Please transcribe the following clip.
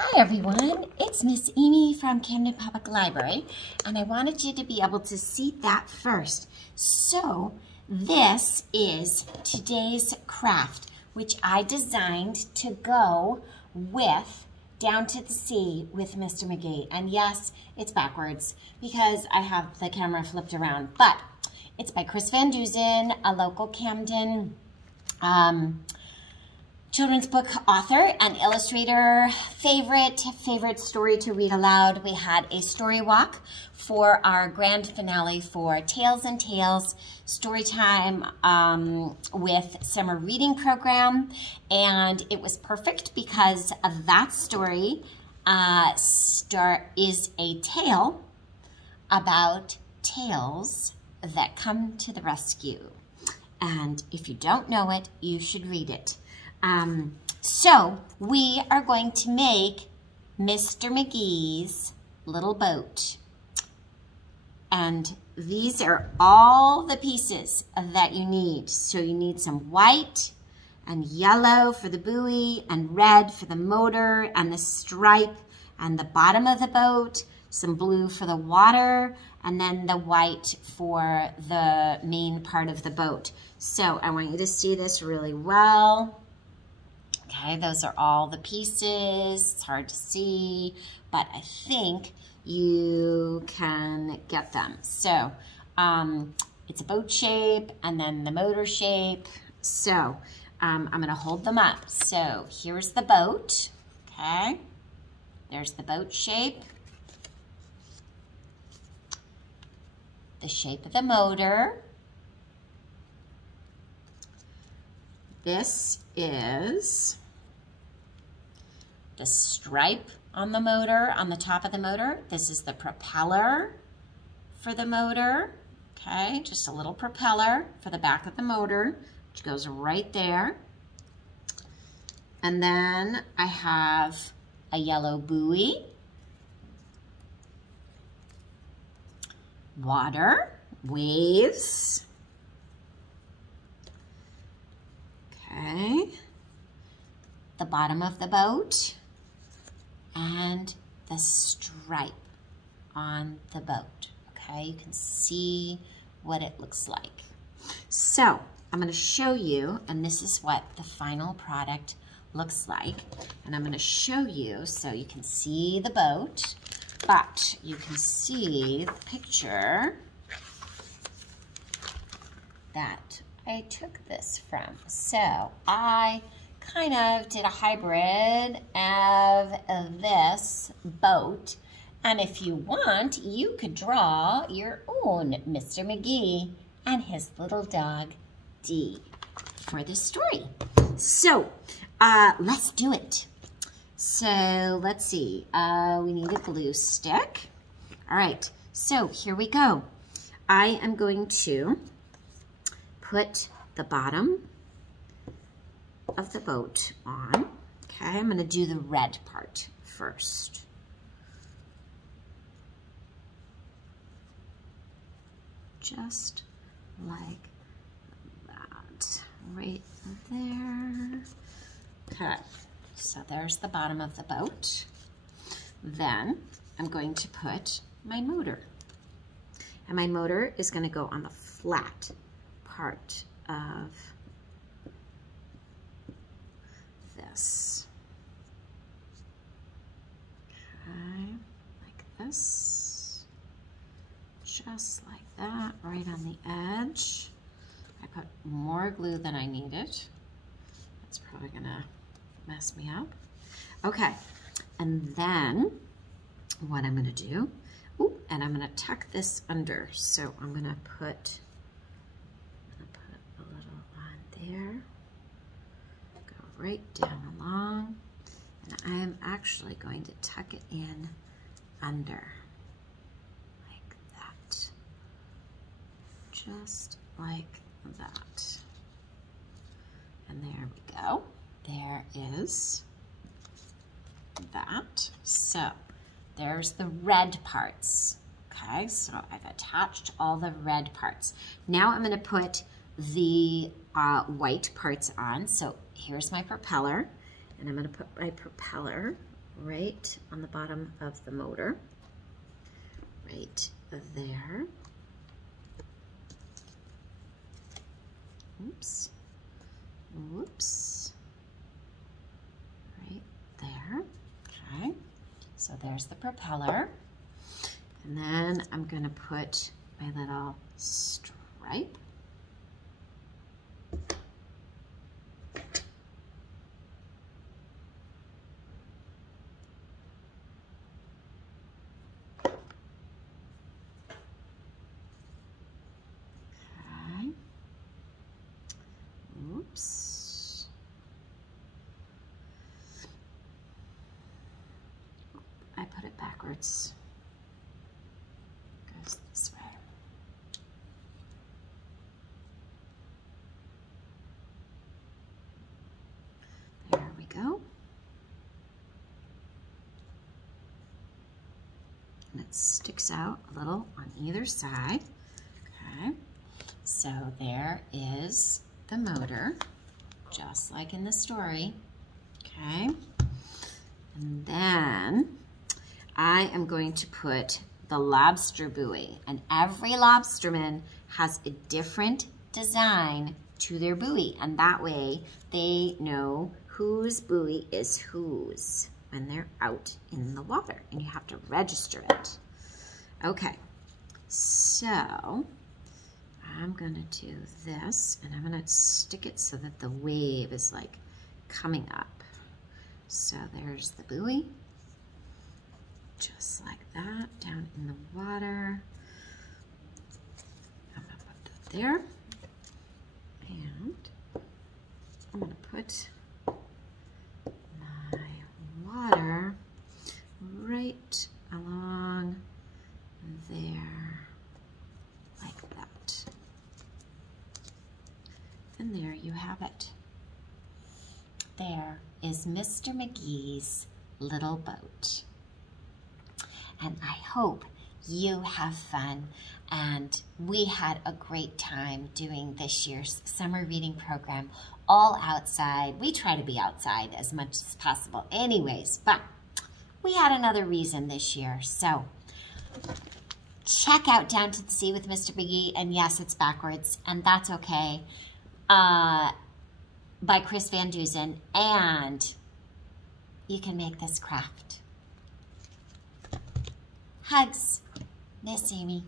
Hi everyone, it's Miss Amy from Camden Public Library, and I wanted you to be able to see that first. So this is today's craft, which I designed to go with Down to the Sea with Mr. Magee. And yes, it's backwards because I have the camera flipped around, but it's by Chris Van Dusen, a local Camden children's book author and illustrator. Favorite story to read aloud. We had a story walk for our grand finale for Tales and Tales Storytime with summer reading program, and it was perfect because of that story is a tale about tales that come to the rescue. And if you don't know it, you should read it. So we are going to make Mr. Magee's little boat. And these are all the pieces that you need. So you need some white and yellow for the buoy and red for the motor and the stripe and the bottom of the boat, some blue for the water, and then the white for the main part of the boat. So I want you to see this really well. Okay, those are all the pieces. It's hard to see, but I think you can get them. So it's a boat shape and then the motor shape. So I'm gonna hold them up. So here's the boat, okay? There's the boat shape. The shape of the motor. This is the stripe on the motor, on the top of the motor. This is the propeller for the motor, okay? Just a little propeller for the back of the motor, which goes right there. And then I have a yellow buoy, water, waves, okay, the bottom of the boat, and the stripe on the boat, okay? You can see what it looks like. So I'm gonna show you, and this is what the final product looks like. And I'm gonna show you so you can see the boat, but you can see the picture that I took this from. So I kind of did a hybrid of this boat. And if you want, you could draw your own Mr. Magee and his little dog, Dee, for this story. So let's do it. So let's see, we need a glue stick. All right, so here we go. I am going to put the bottom of the boat on. Okay, I'm gonna do the red part first. Just like that, right there. Okay, so there's the bottom of the boat. Then I'm going to put my motor. And my motor is gonna go on the flat part of this. Okay, like this. Just like that, right on the edge. I put more glue than I needed. That's probably gonna mess me up. Okay, and then what I'm gonna do, and I'm gonna tuck this under. So I'm gonna put a little on there, go right down along, and I am actually going to tuck it in under, like that, just like that. And there we go. There is that. So there's the red parts. Okay, so I've attached all the red parts. Now I'm gonna put the white parts on. So here's my propeller, and I'm gonna put my propeller right on the bottom of the motor, right there. Oops, whoops, right there. Okay, so there's the propeller. And then I'm gonna put my little stripe. Okay. Oops. I put it backwards. Goes this way. There we go. And it sticks out a little on either side. Okay, so there is the motor, just like in the story. Okay, and then I am going to put the lobster buoy, and every lobsterman has a different design to their buoy, and that way they know whose buoy is whose when they're out in the water, and you have to register it. Okay, so I'm gonna do this, and I'm gonna stick it so that the wave is like coming up. So there's the buoy, just like that, down in the water. I'm gonna put that there, and I'm gonna put my water right along there, like that. And there you have it. There is Mr. Magee's little boat. And I hope you have fun, and we had a great time doing this year's summer reading program all outside. We try to be outside as much as possible anyways, but we had another reason this year. So check out Down to the Sea with Mr. Magee, and yes, it's backwards, and that's okay, by Chris Van Dusen, and you can make this craft. Hugs, Miss Amy.